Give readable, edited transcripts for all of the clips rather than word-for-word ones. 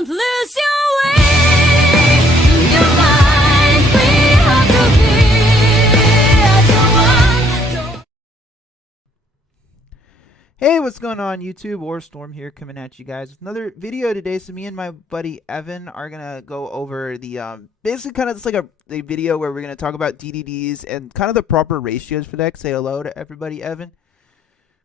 Don't lose your way. Your mind, we have to be as one. Hey, what's going on YouTube? Warstorm here coming at you guys with another video today. So me and my buddy Evan are going to go over the, basically kind of just like a video where we're going to talk about DDDs and kind of the proper ratios for that. Say hello to everybody, Evan.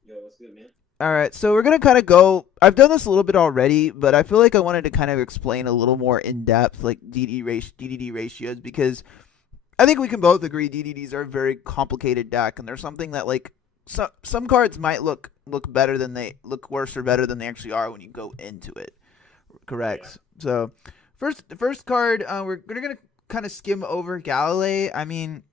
Yo, what's good, man? Alright, so we're going to kind of go, I've done this a little bit already, but I feel like I wanted to kind of explain a little more in depth, like DDD ratios, because I think we can both agree DDDs are a very complicated deck, and there's something that like, some cards might look better than they look worse or better than they actually are when you go into it. Correct. Yeah. So the first card, we're gonna kind of skim over Galilei. I mean,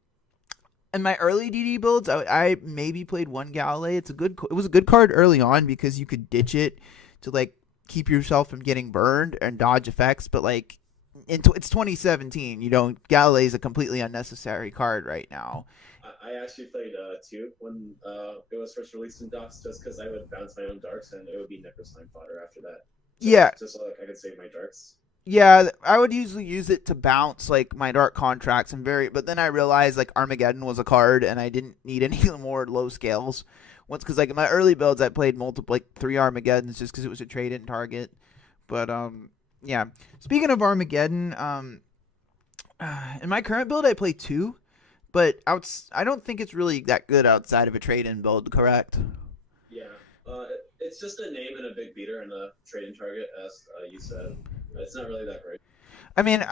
in my early DD builds, I maybe played one Galilei. It was a good card early on because you could ditch it to like keep yourself from getting burned and dodge effects. But like, it's 2017. Galilei is a completely unnecessary card right now. I actually played two when it was first released in Docs, just because I would bounce my own darks and it would be Necro Slime fodder after that. Just so like I could save my darks. Yeah, I would usually use it to bounce like my dark contracts but then I realized like Armageddon was a card and I didn't need any more low scales. Because like in my early builds I played multiple like 3 Armageddons just because it was a trade-in target. But yeah. Speaking of Armageddon, in my current build I play 2. But I don't think it's really that good outside of a trade-in build, correct? Yeah, it's just a name and a big beater and a trade-in target, as you said. It's not really that great. I mean,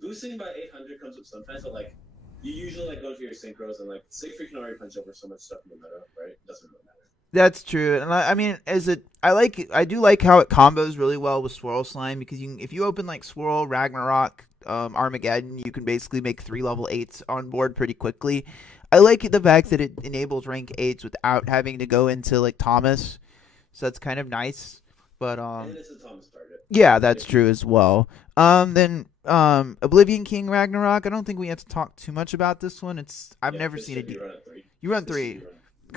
boosting by 800 comes up sometimes, but like you usually like go to your synchros and like Siegfried can already punch over so much stuff in the meta, right? It doesn't really matter. That's true, and I mean, I do like how it combos really well with Swirl Slime because if you open like Swirl, Ragnarok, Armageddon, you can basically make 3 level 8s on board pretty quickly. I like the fact that it enables rank 8s without having to go into like Thomas, so that's kind of nice. But and it's a Thomas target. Yeah, that's true as well. Then Oblivion King Ragnarok. I don't think we have to talk too much about this one. I've never seen it. You run 3.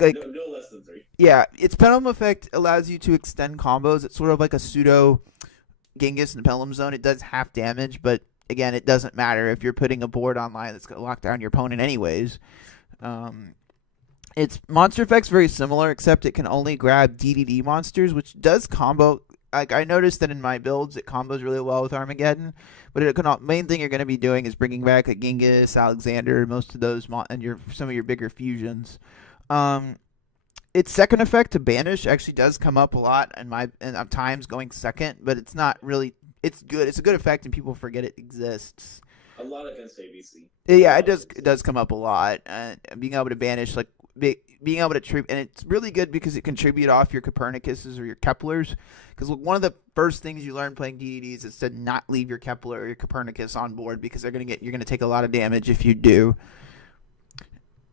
Like no less than 3. Yeah, its Pendulum effect allows you to extend combos. It's sort of like a pseudo Genghis in the Pendulum Zone. It does half damage, but again, it doesn't matter if you're putting a board online that's going to lock down your opponent anyways. Its monster effect's very similar, except it can only grab DDD monsters, which does combo. Like I noticed that in my builds, it combos really well with Armageddon. But main thing you're going to be doing is bringing back a Genghis, Alexander, most of those, and some of your bigger fusions. Its second effect to banish actually does come up a lot in times going second, but it's not really. It's good. It's a good effect, and people forget it exists. A lot against ABC. Yeah, it does come up a lot. Being able to banish, like being able to tribute, and it's really good because it can tribute off your Copernicuses or your Keplers. Because one of the first things you learn playing DDDs is to not leave your Kepler or your Copernicus on board because you're gonna take a lot of damage if you do.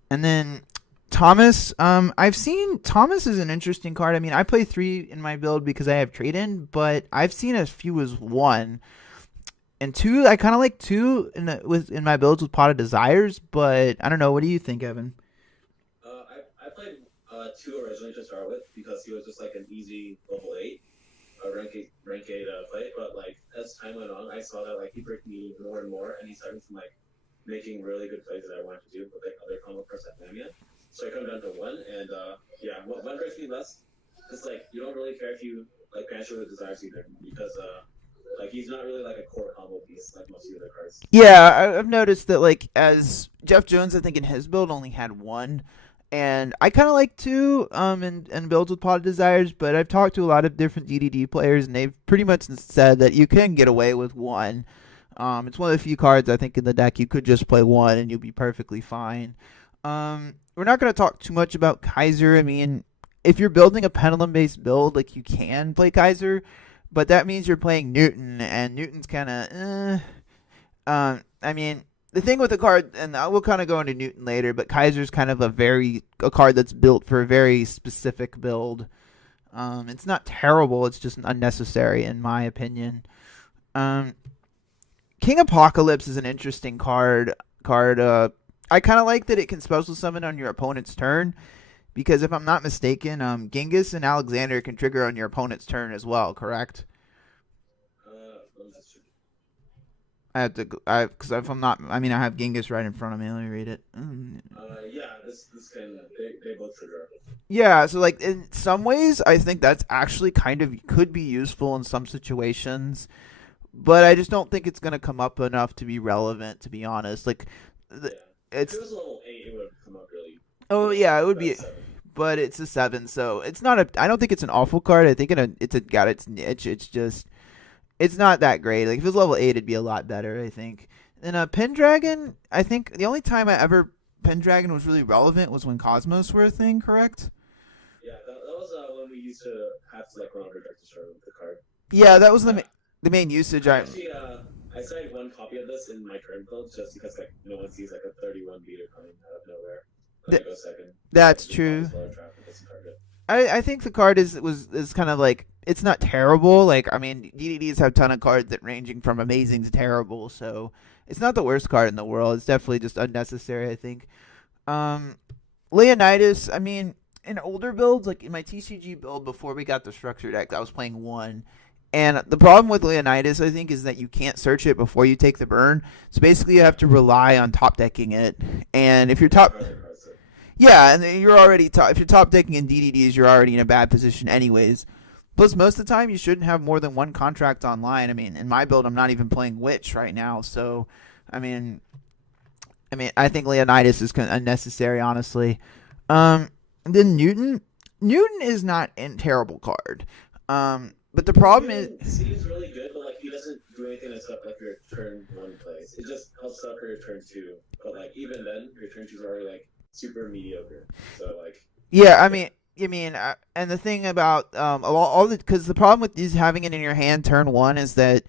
And then Thomas, I've seen Thomas is an interesting card. I mean, I play 3 in my build because I have trade-in, but I've seen as few as 1. And 2, I kind of like 2 in my builds with Pot of Desires, but I don't know. What do you think, Evan? I played 2 originally to start with because he was just like an easy level 8, rank 8 play. But like as time went on, I saw that like he bricked me more and more, and he started from like making really good plays that I wanted to do with like other combo cards like Lamia. So I come down to 1, and yeah, 1 breaks me less. It's like you don't really care if you like banish with Desires either, because like he's not really like a core combo piece like most of the other cards. Yeah, I've noticed that like as Jeff Jones, I think in his build only had 1, and I kind of like 2 in builds with Pot of Desires, but I've talked to a lot of different DDD players, and they've pretty much said that you can get away with 1. It's one of the few cards I think in the deck you could just play 1 and you'll be perfectly fine. We're not going to talk too much about Kaiser. I mean, if you're building a pendulum-based build, like you can play Kaiser, but that means you're playing Newton, and Newton's kind of, I mean, the thing with the card, and I will kind of go into Newton later, but Kaiser's kind of a card that's built for a very specific build. It's not terrible, it's just unnecessary in my opinion. King Apocalypse is an interesting card. I kind of like that it can special summon on your opponent's turn, because if I'm not mistaken, Genghis and Alexander can trigger on your opponent's turn as well, correct? Let me just. I have to. Because if I'm not, I mean, I have Genghis right in front of me. Let me read it. Yeah, this can they both trigger. Yeah, so like in some ways, I think that's actually kind of could be useful in some situations, but I just don't think it's gonna come up enough to be relevant. To be honest, like, Yeah. If it's it was level 8, it would come up really. oh yeah, it would That's be, 7. but it's a 7, so it's not a. I don't think it's an awful card. I think it's got its niche. It's just it's not that great. Like if it was level 8, it'd be a lot better. I think. And Pendragon, I think the only time I ever Pendragon was really relevant was when Cosmos were a thing. Correct? Yeah, that was when we used to have to like run over Director Start with the card. Yeah, that was Uh, the main usage. I actually I started one copy of this in my current build just because like no one sees like a 31 beater coming out of nowhere. And I go second. That's So true. traffic is card it. I think the card is kind of like it's not terrible. Like I mean, DDDs have a ton of cards that ranging from amazing to terrible, so it's not the worst card in the world. It's definitely just unnecessary. I think. Um, Leonidas. I mean, in older builds, like in my TCG build before we got the structure deck, I was playing one. And the problem with Leonidas, I think, is that you can't search it before you take the burn. So basically, you have to rely on top decking it. And if you're top, yeah, and you're already top. If you're top decking in DDDs, you're already in a bad position, anyways. Plus, most of the time, you shouldn't have more than one contract online. I mean, in my build, I'm not even playing Witch right now, so I mean, I think Leonidas is unnecessary, honestly. And then Newton. Newton is not a terrible card. But the problem is, seems really good, but like he doesn't do anything that's up like your turn 1 plays. It just helps up for your turn 2. But like even then, your turn 2 is already like super mediocre. So like. yeah, and the thing about all the because the problem with these having it in your hand turn 1 is that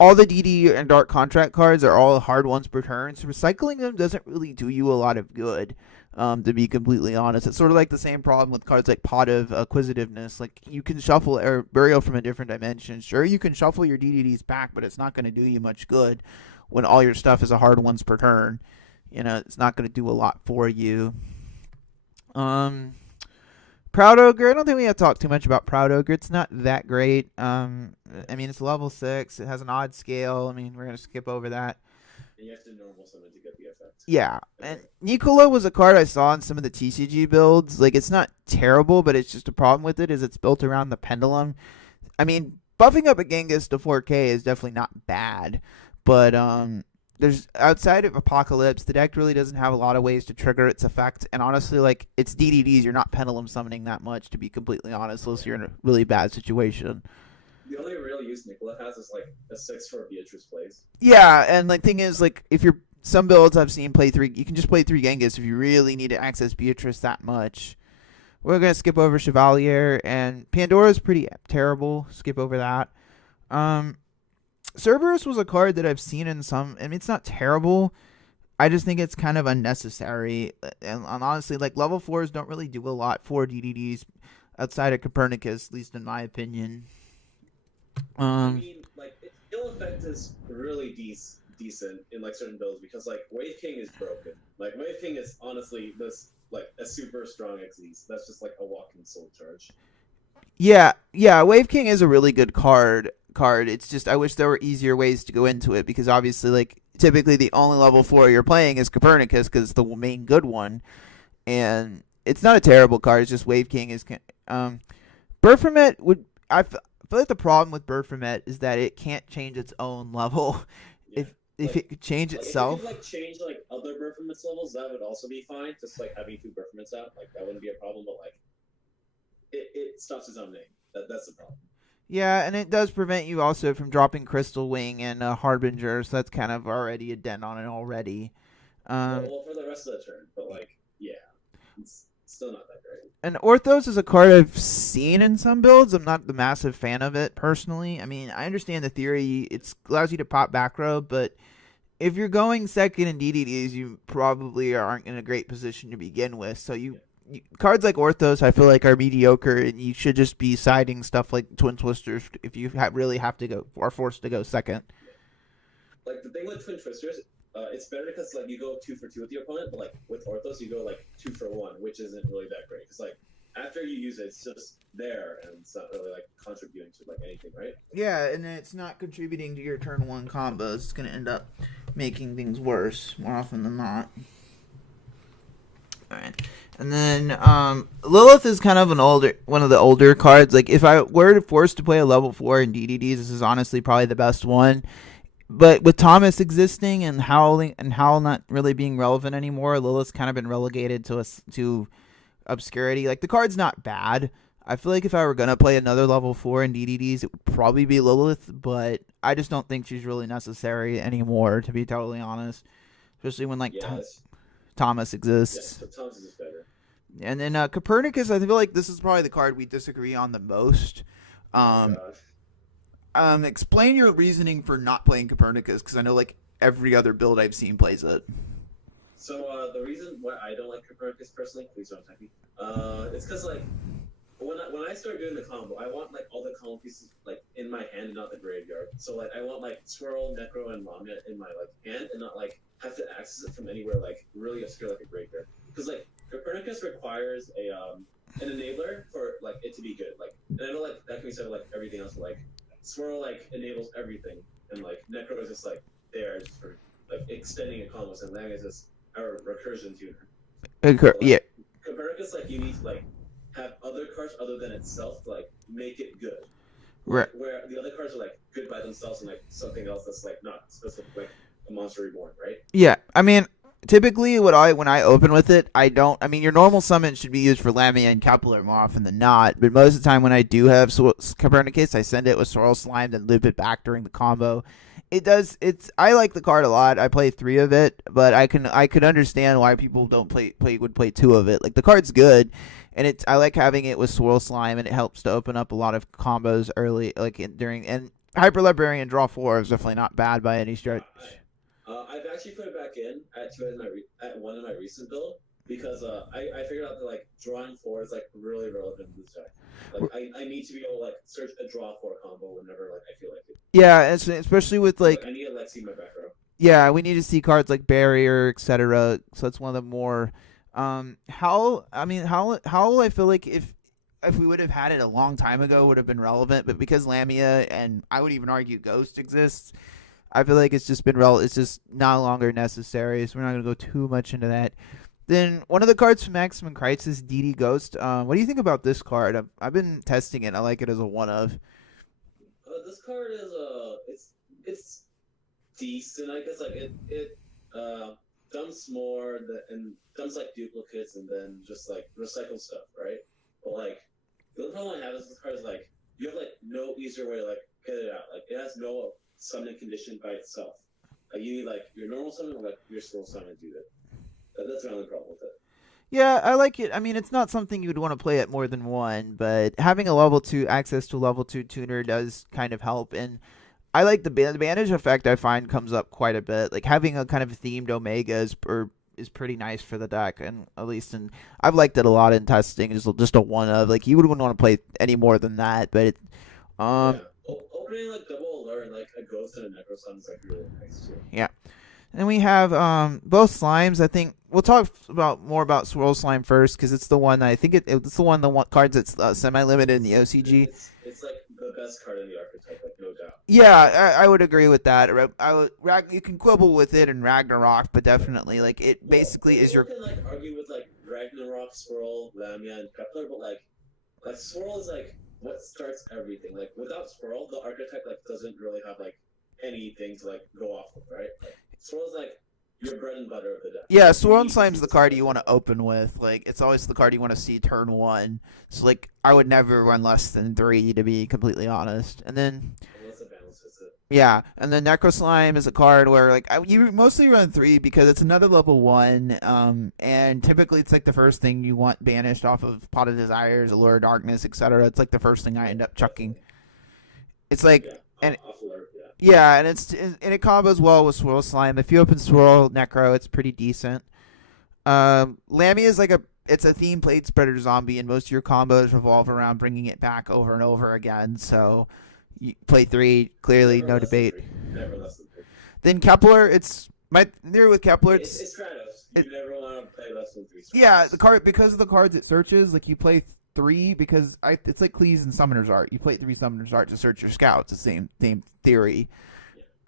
all the DD and Dark Contract cards are all hard ones per turn, so recycling them doesn't really do you a lot of good. To be completely honest, it's sort of like the same problem with cards like Pot of Acquisitiveness. Like you can shuffle or Burial from a Different Dimension. Sure, you can shuffle your DDDs back, but it's not going to do you much good when all your stuff is a hard ones per turn. You know, it's not going to do a lot for you. Proud Ogre. I don't think we have to talk too much about Proud Ogre. It's not that great. I mean, it's level 6. It has an odd scale. I mean, we're gonna skip over that. And you have to normal summon to get the effect. Yeah, and Nicola was a card I saw in some of the TCG builds. Like, it's not terrible, but it's just a problem with it is it's built around the pendulum. I mean, buffing up a Genghis to 4K is definitely not bad, but there's outside of Apocalypse, the deck really doesn't have a lot of ways to trigger its effect. And honestly, like it's DDDs, you're not pendulum summoning that much, to be completely honest, unless you're in a really bad situation. The only real use Nicola has is like a 6 for Beatrice plays. Yeah, and like thing is, like if you're some builds I've seen play 3, you can just play 3 Genghis if you really need to access Beatrice that much. We're gonna skip over Chevalier, and Pandora's pretty terrible. Skip over that. Cerberus was a card that I've seen in some. I mean, it's not terrible. I just think it's kind of unnecessary. And honestly, like level 4s don't really do a lot for DDDs outside of Copernicus, at least in my opinion. I mean, like its skill effect is really decent in like certain builds because like Wave King is broken. Like Wave King is honestly this like a super strong Xyz. That's just like a walking soul charge. Yeah, Wave King is a really good card. It's just I wish there were easier ways to go into it because obviously, like typically the only level 4 you're playing is Copernicus because it's the main good one, and it's not a terrible card. It's just Wave King is. Baphomet would I feel like the problem with Baphomet is that it can't change its own level. Yeah. If like, it could change itself. If you could, like change like other Baphomets levels, that would also be fine. Just like having 2 Baphomets out, like that wouldn't be a problem. But like, it stops its own name. That's the problem. Yeah, and it does prevent you also from dropping Crystal Wing and Harbinger, so that's kind of already a dent on it already. Well, for the rest of the turn, but like, yeah, it's still not that great. And Orthos is a card I've seen in some builds. I'm not the massive fan of it personally. I mean, I understand the theory. It allows you to pop back row, but if you're going second in DDDs, you probably aren't in a great position to begin with. So cards like Orthos, I feel like are mediocre, and you should just be siding stuff like Twin Twisters if you really have to go or forced to go second. Like the thing with Twin Twisters, it's better because like you go 2 for 2 with your opponent, but like with Orthos you go like 2 for 1, which isn't really that great. Because like after you use it, it's just there and it's not really like contributing to like anything, right? Yeah, and it's not contributing to your turn one combos. It's going to end up making things worse more often than not. All right. And then Lilith is kind of one of the older cards. Like if I were forced to play a level 4 in DDDs, this is honestly probably the best one. But with Thomas existing and Howl not really being relevant anymore, Lilith's kind of been relegated to obscurity. Like the card's not bad. I feel like if I were gonna play another level 4 in DDDs, it would probably be Lilith, but I just don't think she's really necessary anymore, to be totally honest. Especially when Thomas exists. Yeah, so Thomas is better. And then Copernicus, I feel like this is probably the card we disagree on the most. Explain your reasoning for not playing Copernicus, because I know like every other build I've seen plays it. So the reason why I don't like Copernicus personally, please don't attack me. It's because like when I start doing the combo, I want like all the combo pieces like in my hand and not the graveyard. So like I want like Swirl, Necro, and Lamia in my like hand and not like have to access it from anywhere like really obscure like a graveyard. Because like Copernicus requires an enabler for like it to be good. Like and I know like that can be said of like everything else. But, like Swirl like enables everything, and like Necro is just like there just for like extending a combo, and Lamia is just a recursion tuner. Yeah. Copernicus like you need to like have other cards other than itself to like make it good. Right. Where the other cards are like good by themselves and like something else that's like not specific, like a Monster Reborn, right? Yeah, I mean, typically when I open with it, your normal summon should be used for Lamia and Kepler more often than not, but most of the time when I do have Copernicus, I send it with Swirl Slime and loop it back during the combo. I like the card a lot. I play 3 of it, but I could understand why people would play 2 of it. Like the card's good, and I like having it with Swirl Slime, and it helps to open up a lot of combos early, and Hyper Librarian draw 4 is definitely not bad by any stretch. I've actually put it back in at 2 at 1 in my recent build because I figured out that like drawing 4 is like really relevant to this deck. Like I need to be able to like search a draw 4 combo whenever like I feel like it. Yeah, especially with like I need a Lexi in my back row. Yeah, we need to see cards like Barrier, etc. So that's one of the more Howl I feel like if we would have had it a long time ago would have been relevant, but because Lamia and I would even argue Ghost exists, I feel like it's just been it's just no longer necessary, so we're not going to go too much into that. Then one of the cards from Maximum Crisis, DD Ghost. What do you think about this card? I've been testing it. I like it as a one of. This card is it's decent. I guess like it dumps more and dumps like duplicates and then just like recycle stuff, right? But like the only problem I have is this card is like you have like no easier way to like get it out. Like it has no summoning condition by itself. Like you need like your normal summon or like your scroll summon to do that. That's my only problem with it. Yeah, I like it. I mean, it's not something you would want to play at more than one, but having a level 2 access to a level 2 tuner does kind of help. And I like the bandage effect. I find comes up quite a bit. Like having a kind of themed Omega is pretty nice for the deck, and at least I've liked it a lot in testing. It's just a one of like you wouldn't want to play any more than that, but opening like double alert and like a ghost and a necro sun is like really nice too. Yeah. And we have both slimes. I think we'll talk more about Swirl Slime first because it's the one it's the one cards that's semi-limited in the OCG. It's like the best card in the archetype, like no doubt. Yeah, I would agree with that. You can quibble with it in Ragnarok, but definitely like it basically is your. You can like argue with like Ragnarok, Swirl, Lamia, and Kepler, but like Swirl is like what starts everything. Like without Swirl, the archetype like doesn't really have like anything to like go off of, right? Like, Swirl's like your bread and butter of the deck. Yeah, Swirl and Slime's the card you want to open with. Like it's always the card you want to see turn 1. So like I would never run less than 3 to be completely honest. And then unless it balances it. Yeah, and then Necro Slime is a card where like you mostly run 3 because it's another level 1, and typically it's like the first thing you want banished off of Pot of Desires, Allure of Darkness, etc. It's like the first thing I end up chucking. It's like and it combos well with Swirl Slime. If you open Swirl Necro, it's pretty decent. Lamia is it's a theme plate spreader zombie, and most of your combos revolve around bringing it back over and over again. So you play 3, clearly no debate. Never less than 3. Then Kepler, with Kepler. It's Stratos. You never want to play less than 3. Yeah, the card because of the cards it searches. Like you play 3 because it's like Cleese and Summoner's Art. You play 3 Summoner's Art to search your scouts. The same theory.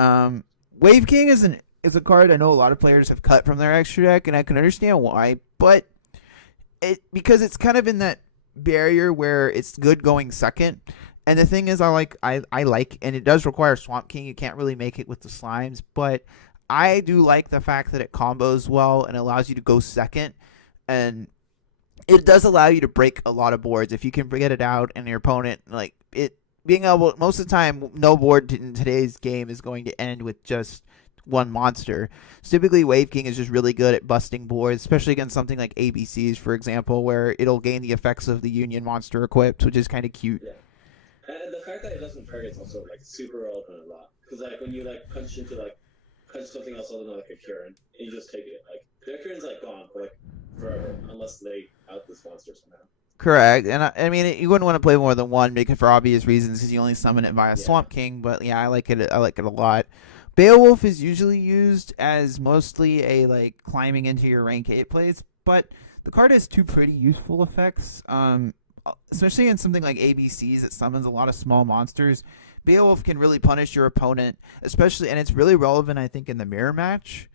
Wave King is a card I know a lot of players have cut from their extra deck, and I can understand why. But because it's kind of in that barrier where it's good going second. And the thing is, I like, and it does require Swamp King. You can't really make it with the slimes, but I do like the fact that it combos well and allows you to go second, and it does allow you to break a lot of boards if you can get it out and your opponent like it being able. Most of the time, no board in today's game is going to end with just one monster. So typically, Wave King is just really good at busting boards, especially against something like ABCs, for example, where it'll gain the effects of the Union monster equipped, which is kind of cute. Yeah. And the fact that it doesn't target is also like super relevant a lot. Because like when you like punch something else other than like a Kieran, and you just take it. Like their Kieran's like gone for like forever unless they out this monster somehow. Correct, and I mean you wouldn't want to play more than one because for obvious reasons because you only summon it via Swamp King. But yeah, I like it. I like it a lot. Beowulf is usually used as mostly a like climbing into your rank 8 plays, but the card has 2 pretty useful effects. Especially in something like ABCs that summons a lot of small monsters. Beowulf can really punish your opponent, especially, and it's really relevant, I think, in the mirror match,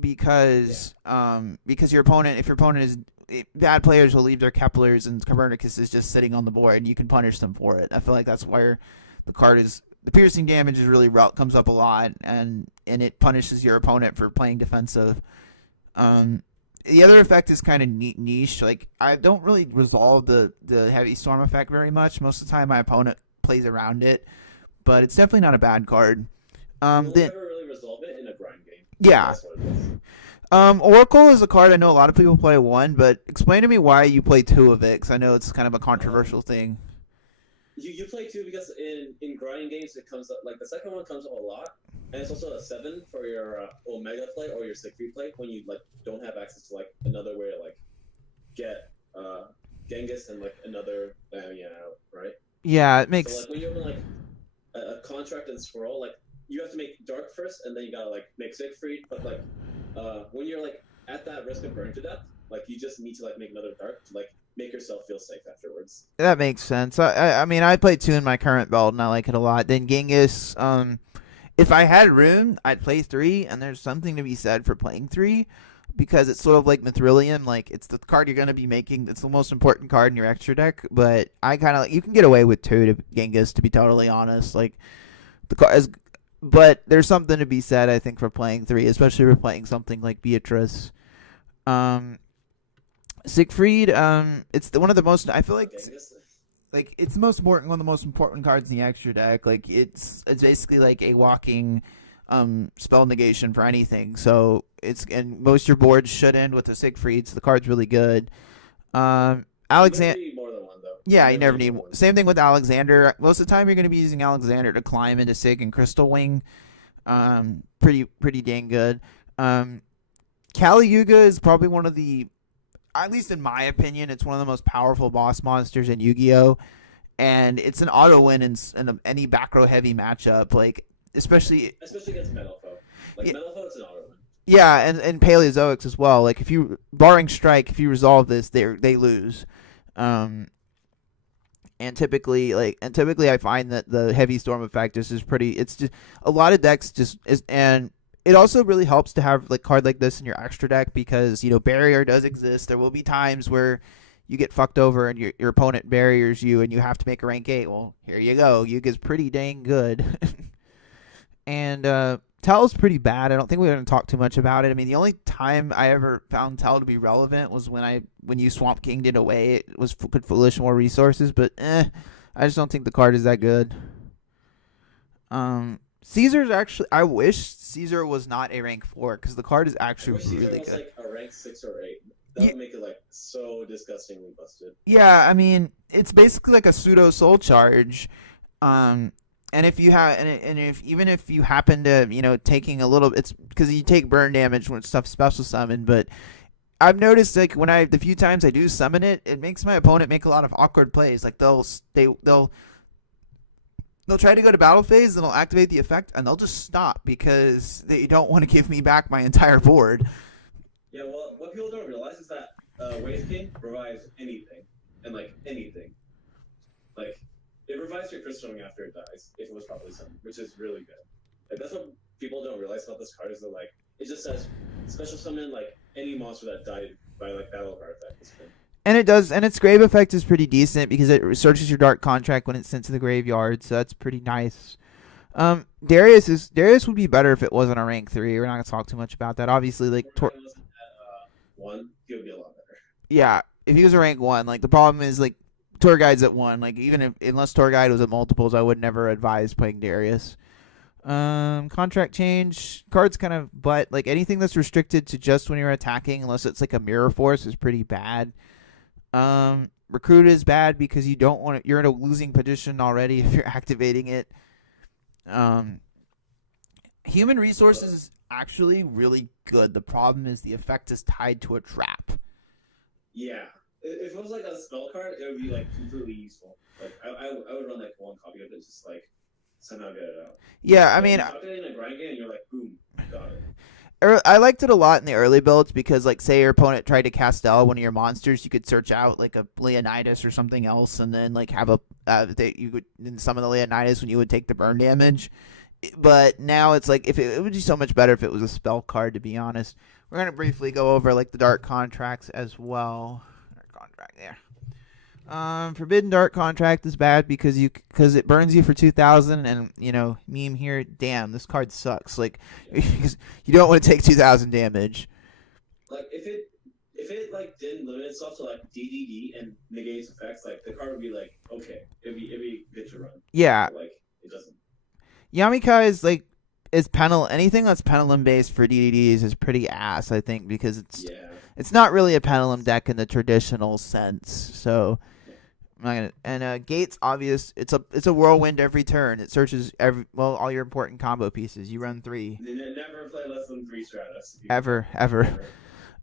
because your opponent, if your opponent is bad, players will leave their Keplers and Copernicus is just sitting on the board, and you can punish them for it. I feel like that's where the card is. The piercing damage is really comes up a lot, and it punishes your opponent for playing defensive. The other effect is kind of niche. Like I don't really resolve the heavy storm effect very much. Most of the time, my opponent plays around it, but it's definitely not a bad card. We'll never really resolve it in a grind game. Yeah. That's what it is. Oracle is a card I know a lot of people play 1, but explain to me why you play 2 of it, because I know it's kind of a controversial thing. You play 2 because in grinding games it comes up like the second one comes up a lot, and it's also a 7 for your Omega play or your Siegfried play when you like don't have access to like another way to like get Genghis and like another out, right? Yeah, it makes. So like when you open like a contract and scroll, like you have to make Dark first, and then you gotta like make Siegfried. But like when you're like at that risk of burning to death, like you just need to like make another Dark to like make yourself feel safe afterwards. That makes sense. I mean, I play 2 in my current build, and I like it a lot. Then Genghis, if I had room, I'd play 3, and there's something to be said for playing 3, because it's sort of like Mithrillium. Like, it's the card you're going to be making. It's the most important card in your extra deck, but I kind of, you can get away with 2 to Genghis, to be totally honest. Like, the card is, but there's something to be said, I think, for playing 3, especially for playing something like Beatrice. Siegfried, it's one of the most. I feel like it's the most important, one of the most important cards in the extra deck. Like it's basically like a walking spell negation for anything. So and most of your boards should end with a Siegfried. So the card's really good. Alexander. You need more than one though. Yeah, you never need one. Same thing with Alexander. Most of the time, you're going to be using Alexander to climb into Sig and Crystal Wing. Pretty dang good. Kali Yuga is probably one of the, at least in my opinion, it's one of the most powerful boss monsters in Yu-Gi-Oh! And it's an auto win in any back row heavy matchup, like especially against Metal Foe. Like Metal Foe, it's an auto win. Yeah, and Paleozoics as well. Like if you barring strike, if you resolve this, they lose. And typically I find that the heavy storm effect is pretty. It's just a lot of decks and it also really helps to have like card like this in your extra deck because barrier does exist. There will be times where you get fucked over and your opponent barriers you and you have to make a rank 8. Well, here you go. Yuga's pretty dang good. And Tel's pretty bad. I don't think we're going to talk too much about it. I mean, the only time I ever found Tel to be relevant was when you Swamp Kinged it away. It was could foolish more resources, but I just don't think the card is that good. Caesar's actually, I wish Caesar was not a rank 4 because the card is actually really good. Caesar was like a rank 6 or 8. That would make it like so disgustingly busted. Yeah, I mean, it's basically like a pseudo soul charge. And if you have, even if you happen to, taking a little, it's because you take burn damage when stuff special summon. But I've noticed like the few times I do summon it, it makes my opponent make a lot of awkward plays. Like they'll try to go to battle phase, and they'll activate the effect, and they'll just stop because they don't want to give me back my entire board. Yeah, well, what people don't realize is that Wave King revives anything. and like anything. Like it revives your crystal after it dies if it was properly summoned, which is really good. Like that's what people don't realize about this card is that like it just says special summon like any monster that died by like battle card effect. And it does, and its grave effect is pretty decent because it searches your dark contract when it's sent to the graveyard, so that's pretty nice. Darius would be better if it wasn't a rank 3. We're not gonna talk too much about that. Obviously, like If it wasn't at 1, he would be a lot better. yeah, if he was a rank 1, like the problem is like tour guide's at 1. Like even if unless tour guide was at multiples, I would never advise playing Darius. Contract change cards kind of, but like anything that's restricted to just when you're attacking, unless it's like a mirror force, is pretty bad. Recruit is bad because you don't want to, you're in a losing position already if you're activating it. Human resources is actually really good. The problem is the effect is tied to a trap. Yeah, if it was like a spell card, it would be like completely useful. Like I would run like one copy of it, just like somehow get it out. Yeah, I Like, mean, you tuck it in a grind game, and you're like, boom, got it. I liked it a lot in the early builds because, like, say your opponent tried to Castell one of your monsters, you could search out like a Leonidas or something else, and then like have a you could summon the Leonidas when you would take the burn damage. But now it's like if it would be so much better if it was a spell card. To be honest, we're gonna briefly go over like the dark contracts as well. Dark contract there. Forbidden Dark contract is bad because it burns you for 2,000, and meme here. Damn, this card sucks. Like, you don't want to take 2,000 damage. Like if it like didn't limit itself to like DDD and negates effects, like the card would be like okay, it'd be good to run. Yeah, But, like it doesn't. Yamika is anything that's pendulum based for DDDs is pretty ass. I think because it's not really a pendulum deck in the traditional sense. So. Gate's obvious. It's a whirlwind every turn. It searches all your important combo pieces. You run 3. Never play less than 3 Stratus. Ever.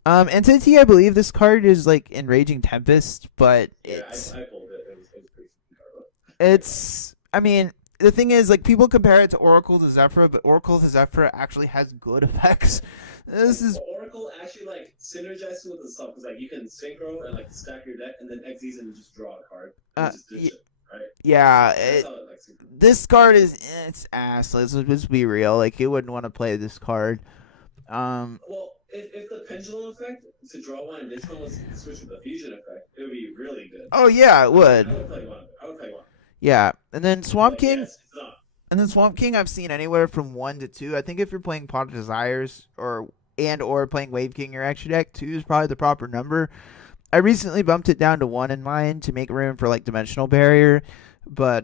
Entity, I believe this card is like Enraging Tempest, but yeah, I pulled it. It was pretty card. It's. I mean, the thing is, like, people compare it to Oracle to Zephyra, but Oracle to Zephyra actually has good effects. Oracle actually like synergizes with itself because like you can synchro and like stack your deck and then exes and just draw a card. And just ditch it, right? Yeah, this card is it's ass. Let's be real. Like, you wouldn't want to play this card. Well, if the pendulum effect to draw one and this one was switched with the fusion effect, it would be really good. Oh yeah, it would. I would play one. Yeah, and then Swamp But King. yes, it's not. And then Swamp King, I've seen anywhere from 1 to 2. I think if you're playing Pot of Desires or playing Wave King or extra deck, 2 is probably the proper number. I recently bumped it down to 1 in mine to make room for like Dimensional Barrier, but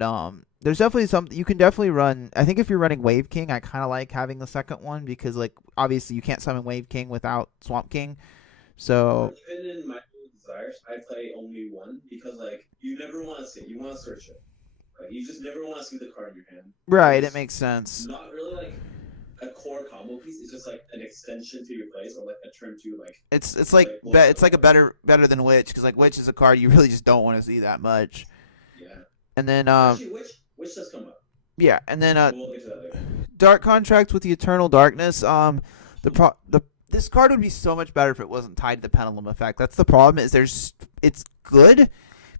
there's definitely something you can definitely run. I think if you're running Wave King, I kind of like having the second one because like obviously you can't summon Wave King without Swamp King. So Even in my Desires, I play only 1 because like you never want to see it. You want to search it. Like, you just never want to see the card in your hand. right, it makes sense. Not really like a core combo piece. It's just like an extension to your plays or like a turn 2 like. It's like a better than Witch because like Witch is a card you really just don't want to see that much. Yeah. And then Actually, which does come up. Yeah, and then We'll get to that later. Dark Contract with the Eternal Darkness. This card would be so much better if it wasn't tied to the Pendulum effect. That's the problem. It's good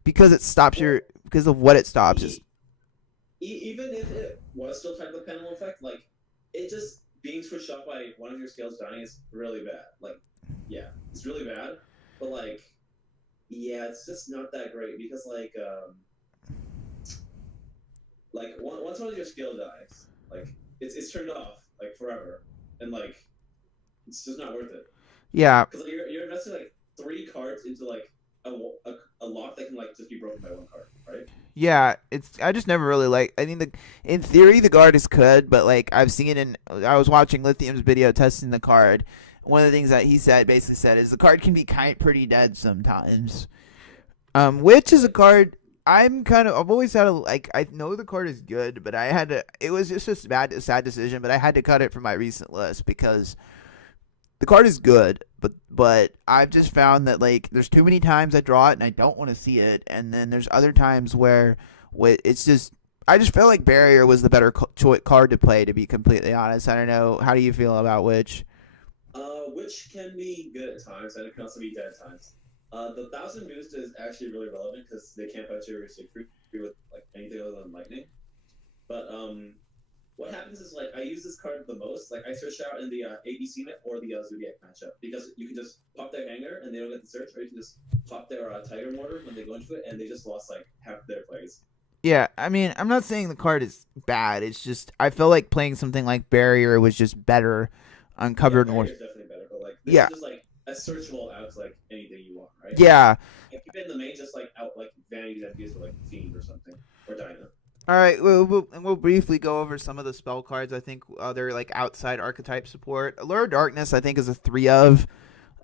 because it stops because of what it stops. Even if it was still tied to the pendulum effect, like it just being switched off by one of your scales dying is really bad. Like, yeah, it's really bad. But like, yeah, it's just not that great because like once one of your scale dies, like it's turned off like forever, and like it's just not worth it. Yeah. Because like, you're investing like 3 cards into like a lock that can like just be broken by 1 card, right? Yeah, I just never really I mean, in theory the card is good, but like I was watching Lithium's video testing the card. One of the things that he basically said is the card can be pretty dead sometimes. Which is a card I've always had I know the card is good, but it was just a sad decision, but I had to cut it from my recent list because the card is good, but I've just found that like there's too many times I draw it and I don't want to see it, and then there's other times where it's just I just feel like Barrier was the better card to play, to be completely honest. I don't know, how do you feel about Witch? Witch can be good at times and it can also be dead at times. The 1000 boost is actually really relevant because they can't punch your stick free with like anything other than lightning. But what happens is like I use this card the most. Like I switch out in the ABC net or the Zodiac matchup because you can just pop their hanger and they don't get the search, or you can just pop their Tiger Mortar when they go into it and they just lost like half their plays. Yeah, I mean, I'm not saying the card is bad. It's just I feel like playing something like Barrier was just better on Yeah, covered Barrier north. is definitely better, but like this Yeah, is just like a searchable out to like anything you want, right? yeah. Like keep it in the main, just like out like Vanity FPs with like Fiend or something or Dyna. All right, we'll briefly go over some of the spell cards. I think other like outside archetype support. Allure of Darkness, I think, is a 3 of.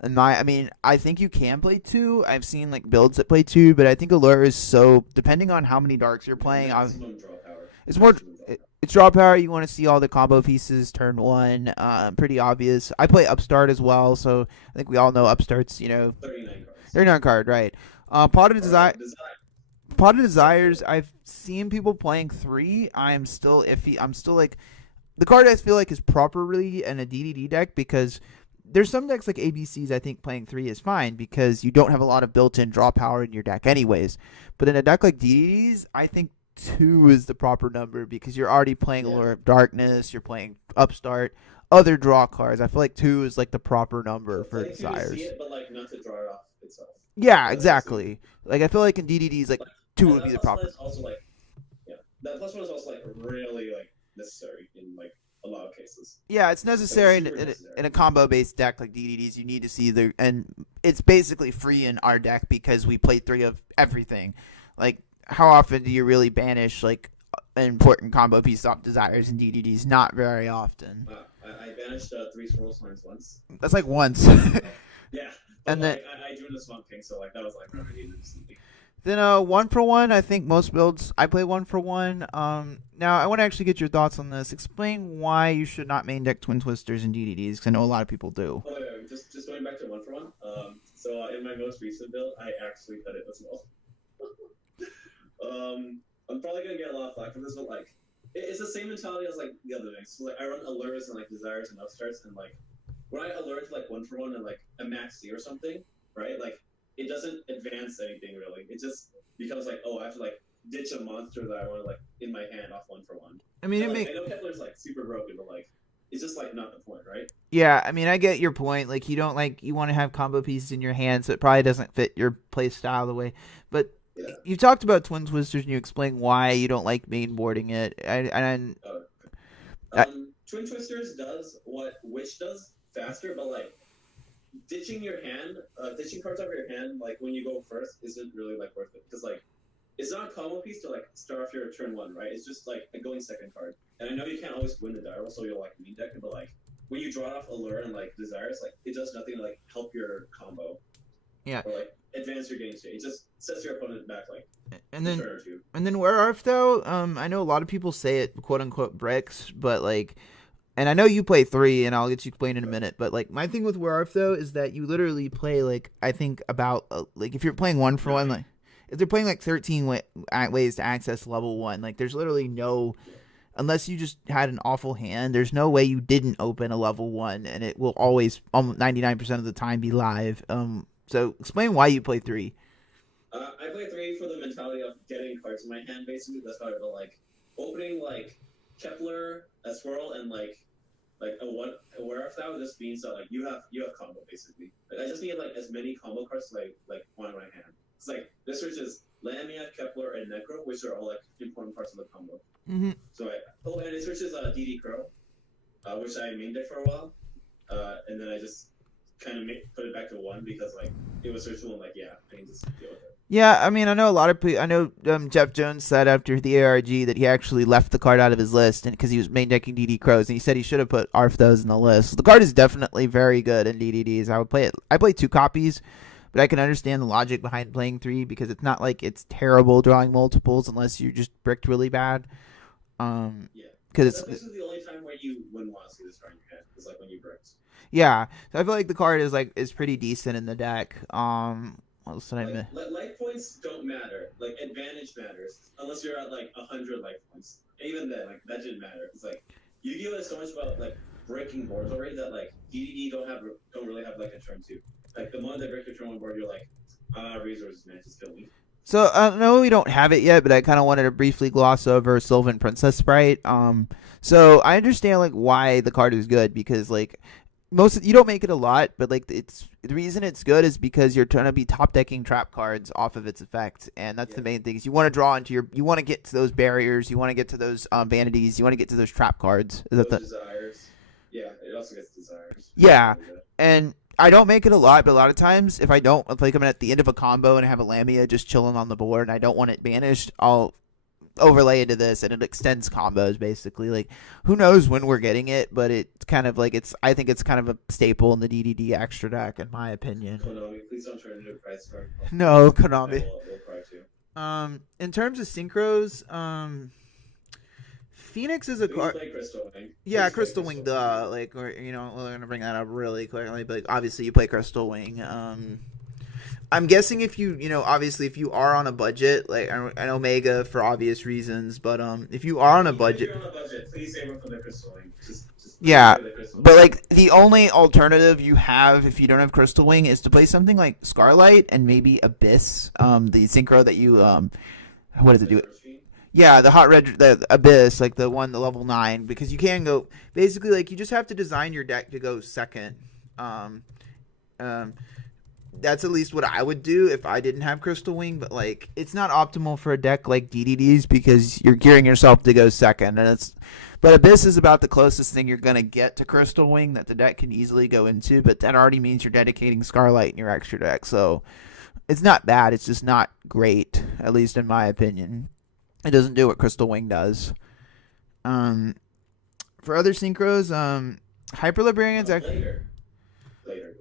I mean, I think you can play 2. I've seen like builds that play 2, but I think Allure is so depending on how many darks you're playing. Maximum draw power. It's more. Maximum draw power. It's draw power. You want to see all the combo pieces turn 1. Pretty obvious. I play Upstart as well, so I think we all know Upstart's. 39 cards. 39 card, right? Pot of Desire. Design. Pot of Desires, I've seen people playing 3. I'm still iffy. I'm still like the card I feel like is properly in a DDD deck because there's some decks like ABCs I think playing 3 is fine because you don't have a lot of built-in draw power in your deck anyways. But in a deck like DDDs, I think 2 is the proper number because you're already playing Allure of Darkness, you're playing Upstart, other draw cards. I feel like 2 is like the proper number for Like, Desires. see it, but like not to draw it off itself. Yeah, exactly. Like I feel like in DDDs like 2 would be the proper. Is also like, yeah, that plus one is also like really like necessary in like a lot of cases. Yeah, it's necessary in a combo-based deck like DDDs. You need to see and it's basically free in our deck because we play 3 of everything. Like, how often do you really banish like an important combo piece off Desires in DDDs? Not very often. I banished 3 Swirl Slimes once. That's like once. Yeah, and then I drew the Swamp King, so like that was like remedy to something. Then 1-for-1, I think most builds I play 1-for-1. Now I want to actually get your thoughts on this. Explain why you should not main deck Twin Twisters in DDDs because I know a lot of people do. Oh, yeah, just going back to 1-for-1. So in my most recent build, I actually cut it as well. I'm probably gonna get a lot of flack for this, but like it's the same mentality as like the other things. So like I run Allures and like Desires and Upstarts, and like when I alert to like 1-for-1 and like a max C or something, right? Like it doesn't advance anything really. It just becomes like, oh, I have to like ditch a monster that I want to like in my hand off 1-for-1. I mean, like, I know Kepler's like super broken, but like it's just like not the point, right? Yeah, I mean, I get your point. Like you don't like you want to have combo pieces in your hand, so it probably doesn't fit your play style the way. But yeah. You talked about Twin Twisters and you explained why you don't like mainboarding it. Twin Twisters does what Witch does faster, but like ditching your hand, ditching cards out of your hand, like when you go first, isn't really like worth it because like it's not a combo piece to like start off your turn 1, right? It's just like a going second card, and I know you can't always win the die roll, so you'll like main deck it, but like when you draw off Allure and like Desires, like it does nothing to like help your combo. Yeah. Or like advance your game state. It just sets your opponent back like and then a turn or two. And then where Arf though, I know a lot of people say it quote unquote bricks, but like, and I know you play 3, and I'll get you explained in a minute. But like my thing with Werarf though is that you literally play like I think about like if you're playing 1-for-1, like if they're playing like 13 ways to access level 1, like there's literally no, unless you just had an awful hand, there's no way you didn't open a level 1, and it will always 99% of the time be live. So explain why you play 3. I play 3 for the mentality of getting cards in my hand, basically. That's how I feel like opening like Kepler, a Swirl, and like a Werarf that just means that like you have combo basically. Like I just need like as many combo cards as like want in my hand. It's like this search is Lamia, Kepler, and Necro, which are all like important parts of the combo. Mm-hmm. So and it searches DD Crow, which I main deck for a while, and then I just kind of put it back to 1 because like it was searchable and like I can just deal with it. Yeah, I mean, I know a lot of people. I know Jeff Jones said after the ARG that he actually left the card out of his list because he was main decking DD Crows, and he said he should have put Arthos in the list. So the card is definitely very good in DDDs. I would play it. I play 2 copies, but I can understand the logic behind playing 3 because it's not like it's terrible drawing multiples unless you just bricked really bad. Because this is the only time where you wouldn't want to see this card in your hand. It's like when you bricked. Yeah, so I feel like the card is pretty decent in the deck. What else did I miss? Life points don't matter. Like advantage matters unless you're at like 100 life points. And even then, like that didn't matter. It's like Yu-Gi-Oh is so much about like breaking boards already that like DDD don't really have like a turn 2. Like the moment they break your turn 1 board, you're like Resources Mantis kill me. So I know we don't have it yet, but I kind of wanted to briefly gloss over Sylvan Princess Sprite. So I understand like why the card is good because like you don't make it a lot, but like it's the reason it's good is because you're trying to be top decking trap cards off of its effect, and that's the main thing. Is you want to draw into you want to get to those barriers, you want to get to those vanities, you want to get to those trap cards. Is that the desires? Yeah, it also gets desires. Yeah, and I don't make it a lot, but a lot of times if like I'm at the end of a combo and I have a Lamia just chilling on the board and I don't want it banished, I'll overlay into this and it extends combos basically. Like who knows when we're getting it, but it's kind of like I think it's kind of a staple in the DDD extra deck in my opinion. Konami, please don't turn into a price card. No, Konami. We'll cry too. In terms of synchros, Phoenix is a card. Crystal Wing. Yeah, Crystal Wing. Duh. Like, we're gonna bring that up really quickly. But like, obviously, you play Crystal Wing. I'm guessing if obviously, if you are on a budget, like an Omega for obvious reasons, but if you are on a budget, if you're on a budget, please save up for the Crystal Wing. Just yeah. But like the only alternative you have if you don't have Crystal Wing is to play something like Scarlight and maybe Abyss. The synchro that you what does it do? Yeah, the hot red, the Abyss, like the level 9, because you can go basically like you just have to design your deck to go second. That's at least what I would do if I didn't have Crystal Wing, but like it's not optimal for a deck like DDD's because you're gearing yourself to go second, but Abyss is about the closest thing you're gonna get to Crystal Wing that the deck can easily go into, but that already means you're dedicating Scarlight in your extra deck, so it's not bad. It's just not great, at least in my opinion. It doesn't do what Crystal Wing does. For other synchros, Hyper Librarian's actually Later.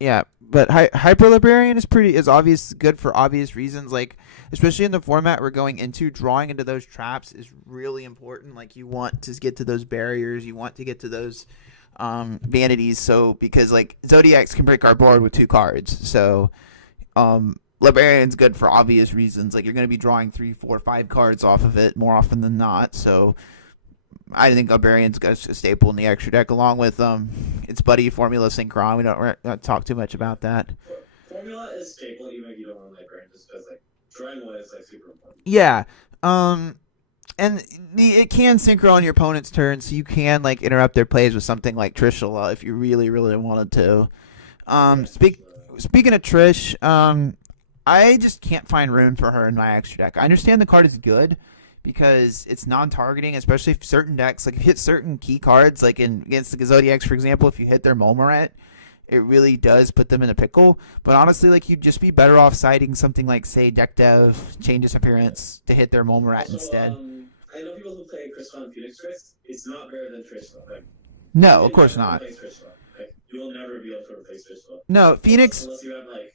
Yeah, but Hyper Librarian is obvious good for obvious reasons. Like especially in the format we're going into, drawing into those traps is really important. Like you want to get to those barriers, you want to get to those vanities. So because like Zodiacs can break our board with 2 cards, so Librarian's good for obvious reasons. Like you're going to be drawing 3, 4, 5 cards off of it more often than not. So I think Librarian's a staple in the extra deck, along with its buddy Formula Synchron. We don't talk too much about that. Formula is staple even if you don't want Librarian, just because like drawing one is like super important. Yeah. And it can synchro on your opponent's turn, so you can like interrupt their plays with something like Trishula if you really, really wanted to. Speaking of Trish, I just can't find room for her in my extra deck. I understand the card is good because it's non-targeting, especially if certain decks, like if you hit certain key cards, like against the Zodiacs, for example, if you hit their Molmoret, it really does put them in a pickle. But honestly, like you'd just be better off citing something like, say, Deck Dev, Chain Disappearance to hit their Molmoret instead. I know people who play Crystal and Phoenix Trace. It's not better than Trishula. Like, no, of course not. Like, you will never be able to replace Trishula. No, Phoenix. Unless you have like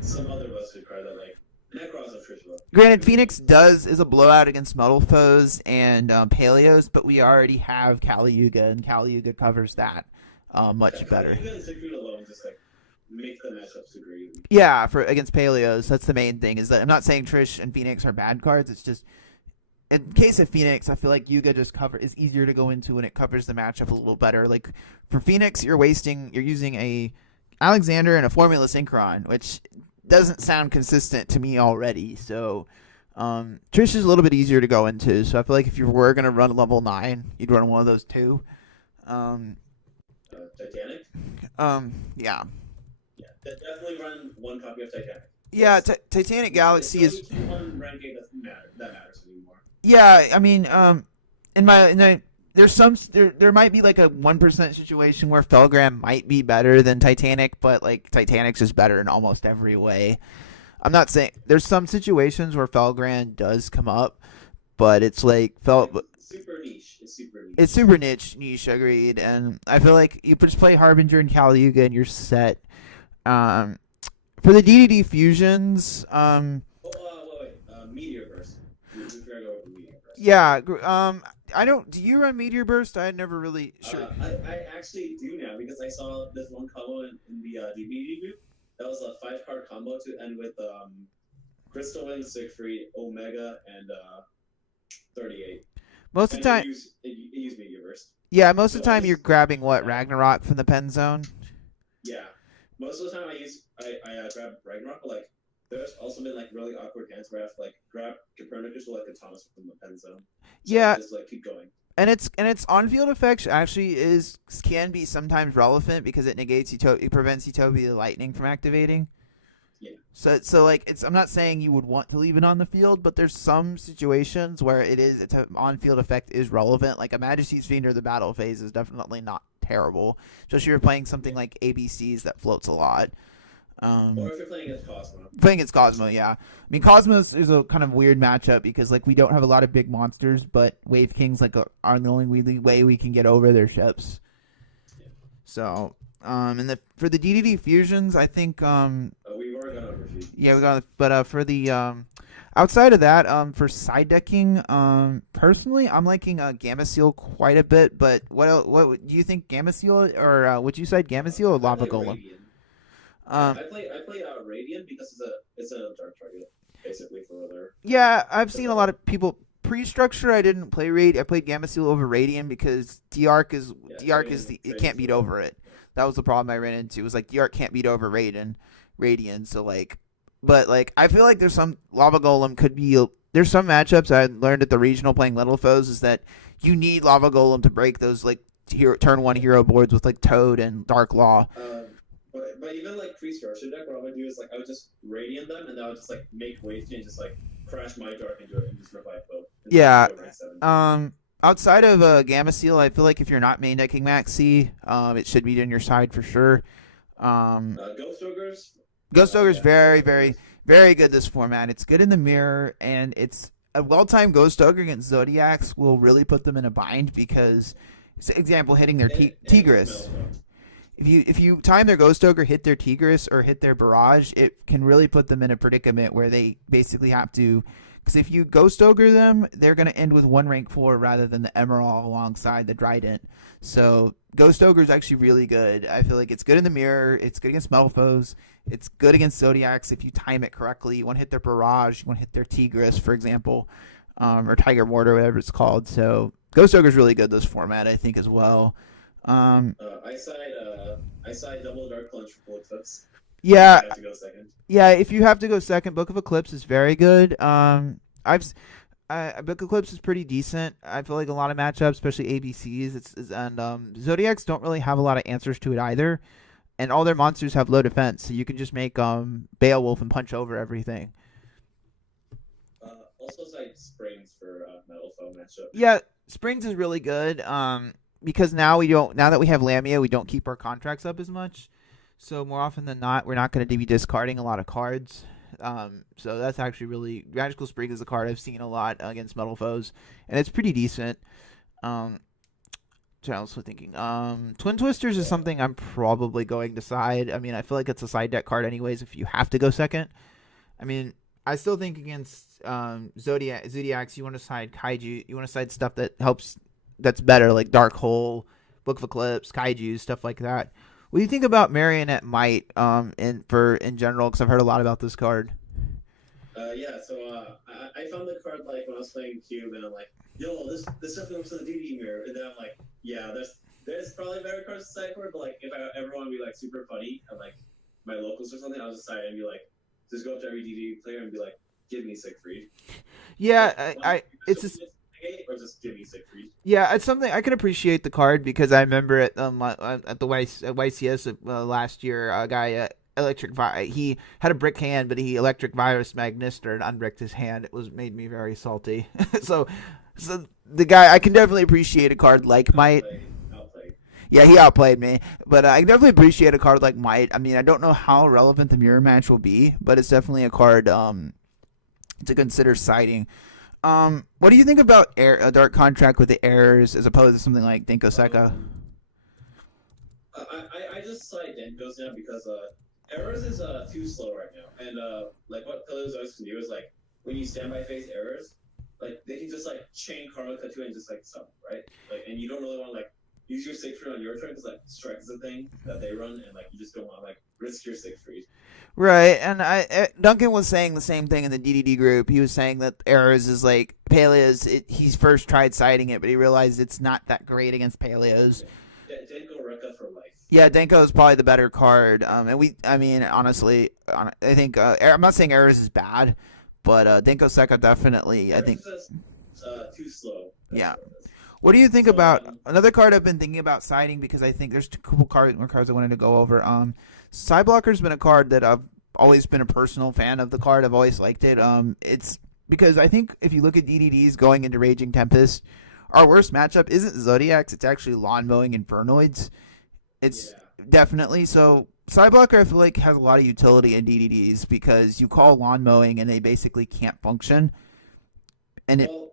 some other busted card that like Necros of Trishula. Granted, Phoenix is a blowout against Muddle Foes and Paleos, but we already have Kali Yuga, and Kali Yuga covers that much better. Kali Yuga and Siegfried alone just like make the matchup super easy. Yeah, against Paleos, that's the main thing. Is that I'm not saying Trish and Phoenix are bad cards. It's just in case of Phoenix, I feel like Yuga just is easier to go into and it covers the matchup a little better. Like for Phoenix, you're using a Alexander and a Formula Synchron, which doesn't sound consistent to me already. So Trish is a little bit easier to go into. So I feel like if you were going to run level 9, you'd run one of those 2. Titanic? Yeah. Yeah, definitely run one copy of Titanic. Yeah, Titanic Galaxy is... One rank that matters anymore. Yeah, I mean, there might be like a 1% situation where Felgram might be better than Titanic, but like Titanic's is better in almost every way. I'm not saying there's some situations where Felgram does come up, but it's like super niche. It's super niche, agreed. And I feel like you just play Harbinger and Kali Yuga and you're set. For the DDD fusions, Wait. Meteorverse. We figured out what Meteorverse. Yeah, I don't. Do you run Meteor Burst? I had never really sure. I actually do now because I saw this one combo in the DDD group. That was a 5-card combo to end with Crystal Wing, Siegfried, Omega, and 38. Most of the time, it used Meteorverse. Yeah, most of the time you're grabbing what Ragnarok from the pen zone. Yeah, most of the time I grab Ragnarok, but like there's also been like really awkward hands where I have to like grab Copernicus or like a Thomas from the pen zone. So Yeah, just like keep going. and its on field effects actually can be sometimes relevant because it negates it prevents Utopia Lightning from activating. Yeah. So like I'm not saying you would want to leave it on the field, but there's some situations where it's an on field effect is relevant. Like a Majesty's Fiend or the battle phase is definitely not terrible, especially if you're playing something like ABCs that floats a lot. Or if you're playing against Cosmo. Playing against Cosmo, yeah. I mean, Cosmos is a kind of weird matchup because like we don't have a lot of big monsters, but Wave Kings like are the only way we can get over their ships. Yeah. So, and for the DDD fusions, I think We were gonna overfeed. yeah, we got, but for the outside of that, for side decking, personally, I'm liking Gamma Seal quite a bit. But what do you think, Gamma Seal, or would you side Gamma Seal or Lava Golem? I play Radiant because it's a dark target basically for other. Yeah, I've seen a lot of people pre-structure. I didn't play Raid. I played Gamma Seal over Radiant because D-Arc is it can't beat over it. That was the problem I ran into. It was like D-Arc can't beat over Radiant. So like, but like I feel like there's some Lava Golem could be. There's some matchups I learned at the regional playing Little Foes is that you need Lava Golem to break those like turn one hero boards with like Toad and Dark Law. But even like pre-structure deck, what I would do is like I would just Radiant them, and I would just like make Wave and just like crash my Dark into it and just revive both. Yeah. Outside of Gamma Seal, I feel like if you're not main decking Maxi, it should be on your side for sure. Ghost Ogres. Ghost Ogre's very, very, very good this format. It's good in the mirror, and it's a well-timed Ghost Ogre against Zodiacs will really put them in a bind because, for example, hitting their Tigris. If you time their Ghost Ogre, hit their Tigris, or hit their Barrage, it can really put them in a predicament where they basically have to. Because if you Ghost Ogre them, they're going to end with 1 rank 4 rather than the Emerald alongside the Trident. So Ghost Ogre is actually really good. I feel like it's good in the mirror. It's good against Melfos. It's good against Zodiacs if you time it correctly. You want to hit their Barrage. You want to hit their Tigris, for example, or Tiger Mortar, whatever it's called. So Ghost Ogre is really good this format, I think, as well. I side double Dark Plunge for Full Eclipse. Yeah. I have to go second. Yeah, if you have to go second, Book of Eclipse is very good. Book of Eclipse is pretty decent. I feel like a lot of matchups, especially ABCs, and Zodiacs don't really have a lot of answers to it either. And all their monsters have low defense, so you can just make Beowulf and punch over everything. Also side Springs for Metal Foe matchup. Yeah, Springs is really good. Because now that we have Lamia, we don't keep our contracts up as much. So more often than not, we're not going to be discarding a lot of cards. So that's actually really Magical Spring is a card I've seen a lot against Metal Foes, and it's pretty decent. So I was also thinking, Twin Twisters is something I'm probably going to side. I mean, I feel like it's a side deck card anyways. If you have to go second, I mean, I still think against Zodiacs, you want to side Kaiju. You want to side stuff that helps. That's better, like Dark Hole, Book of Eclipse, Kaiju, stuff like that. What do you think about Marionette Might in general? Because I've heard a lot about this card. I found the card like when I was playing Cube, and I'm like, yo, this stuff comes to the DD mirror, and then I'm like, yeah, there's probably better cards to side for it, but like if I ever want to be like super funny at like my locals or something, I'll just side and be like, just go up to every DD player and be like, give me Siegfried. Yeah, it's just. Or just give me Siegfried. Yeah, it's something I can appreciate the card because I remember at the YCS last year, a guy he had a brick hand, but he electric virus Magnister and unbricked his hand. It made me very salty. so the guy, I can definitely appreciate a card like Might. Outplayed. Yeah, he outplayed me, but I can definitely appreciate a card like Might. I mean, I don't know how relevant the mirror match will be, but it's definitely a card to consider siding. What do you think about a dark contract with the errors as opposed to something like Denko Seka? I just side Denkos now because errors is too slow right now, and like what Paleozoics can do is like when you stand by face errors, like they can just like chain Karma Tattoo and just like stop, right? Like, and you don't really want to like use your Siegfried on your turn because like strike is a thing that they run, and like you just don't want to like risk your Siegfried. Right, and Duncan was saying the same thing in the DDD group. He was saying that errors is like Paleos. He's first tried siding it, but he realized it's not that great against Paleos. Yeah. Denko Rekka for life. Yeah, Denko is probably the better card. I mean, honestly, I think I'm not saying Errors is bad, but Denko Sekka definitely. I think. Just too slow. Yeah. What do you think So, about another card I've been thinking about citing because I think there's two cool more cards I wanted to go over. Sideblocker been a card that I've always been a personal fan of the card. I've always liked it. It's because I think if you look at DDDs going into Raging Tempest, our worst matchup isn't Zodiacs. It's actually Lawn Mowing Infernoids. It's definitely so. Sideblocker I feel like has a lot of utility in DDDs because you call Lawn Mowing and they basically can't function. And it. Well,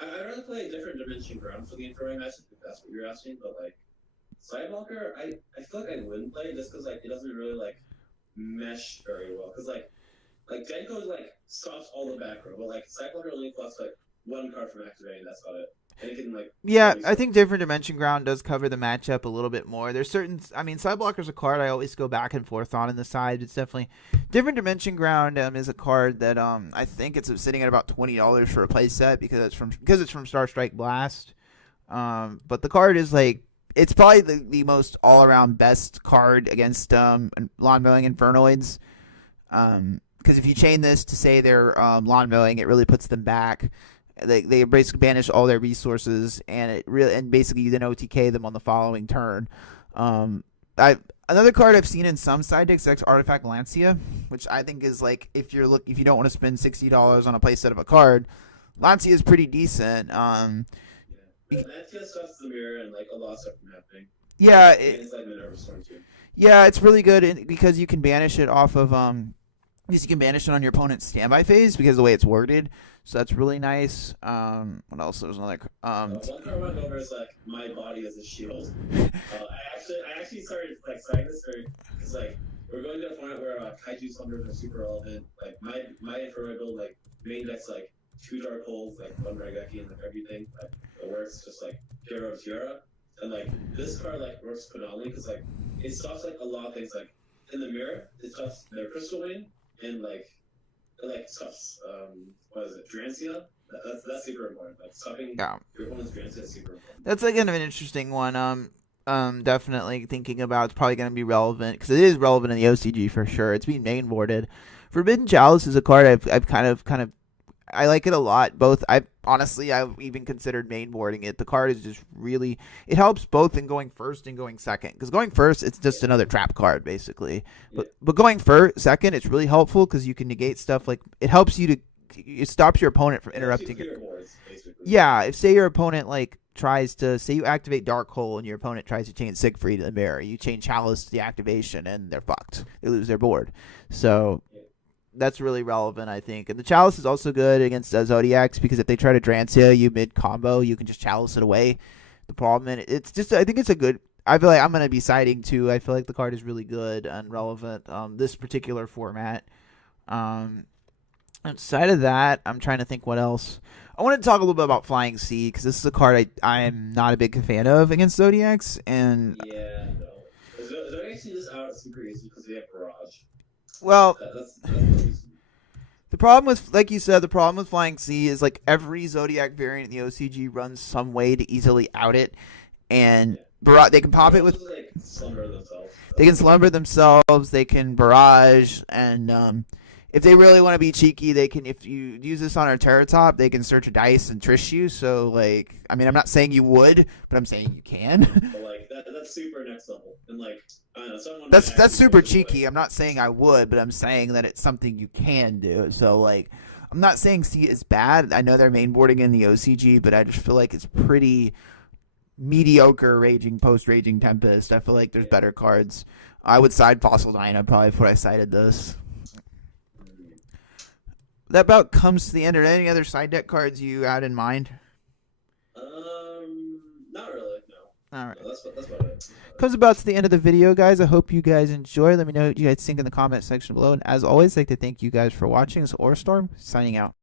I'd rather play a different dimension ground for the infrared match if that's what you're asking, but like Sidewalker, I feel like I wouldn't play it just because like it doesn't really like mesh very well. Because like Denko like stops all the back row, but like Sidewalker only collects like one card from activating. That's about it. And it can like Yeah, I think Different Dimension Ground does cover the matchup a little bit more. There's certain, I mean, Sidewalker's a card I always go back and forth on in the side. It's definitely Different Dimension Ground is a card that I think it's sitting at about $20 for a playset because it's from Star Strike Blast. But the card is like it's probably the most all around best card against Lawn Mowing Infernoids. Because if you chain this to say they're lawn mowing, it really puts them back. They basically banish all their resources, and basically you then OTK them on the following turn. Another card I've seen in some side decks is Artifact Lancia, which I think is like if you don't want to spend $60 on a playset of a card, Lancia is pretty decent. Lancia stops the mirror and like a lot of stuff from happening. Yeah, it's like Minerva Storm too. Yeah, it's really good because you can banish it off of you can banish it on your opponent's standby phase because of the way it's worded. So that's really nice. What else? There's another. One card I went over is like my body is a shield. I actually started like citing this because like we're going to a point where kaiju slumbers are super relevant. Like my infrared build like main deck's like 2 dark holes, like 1 Raigeki and like everything. Like it works just like Hero Tiara. And like this card like works phenomenally because like it stops like a lot of things like in the mirror. It stops their Crystal Wing and like stops what is it, Drancia? That's super important. Like stopping your opponent's Drancia is super important. That's like kind of an interesting one. Definitely thinking about it's probably going to be relevant because it is relevant in the OCG for sure. It's being main boarded. Forbidden Chalice is a card I've kind of I like it a lot. Both I've even considered main boarding it. The card is just really it helps both in going first and going second. Because going first, it's just another trap card basically. Yeah. But going second, it's really helpful because you can negate stuff like it helps you to it stops your opponent from interrupting your boards, basically. Yeah, if say your opponent like tries to say you activate Dark Hole and your opponent tries to chain Siegfried to the mirror, you chain Chalice to the activation and they're fucked. They lose their board. So that's really relevant, I think. And the Chalice is also good against Zodiacs because if they try to Drancia you mid-combo, you can just Chalice it away. The problem, and it's just, I think it's a good, I feel like I'm going to be siding too. I feel like the card is really good and relevant this particular format. Outside of that, I'm trying to think what else. I want to talk a little bit about Flying Sea because this is a card I'm not a big fan of against Zodiacs. And yeah, no. Zodiacs see this out super easy because they have Barrage. Well, that's the problem with, like you said, the problem with Flying Sea is like every Zodiac variant in the OCG runs some way to easily out it, and they can pop it with. Like, slumber themselves. They can slumber themselves. They can barrage, and if they really want to be cheeky, they can. If you use this on a Terra Top, they can search a dice and trish you. So, like, I mean, I'm not saying you would, but I'm saying you can. But like that's super next level, and like I don't know, someone. That's super cheeky. Like, I'm not saying I would, but I'm saying that it's something you can do. So, like, I'm not saying C is bad. I know they're mainboarding in the OCG, but I just feel like it's pretty mediocre Raging Tempest. I feel like there's better cards. I would side Fossil Dyna probably before I sided this. That about comes to the end. Are there any other side deck cards you had in mind? Not really, no. All right. No, that's about it. Comes about to the end of the video, guys. I hope you guys enjoy. Let me know what you guys think in the comment section below. And as always, I'd like to thank you guys for watching. This is Orstorm, signing out.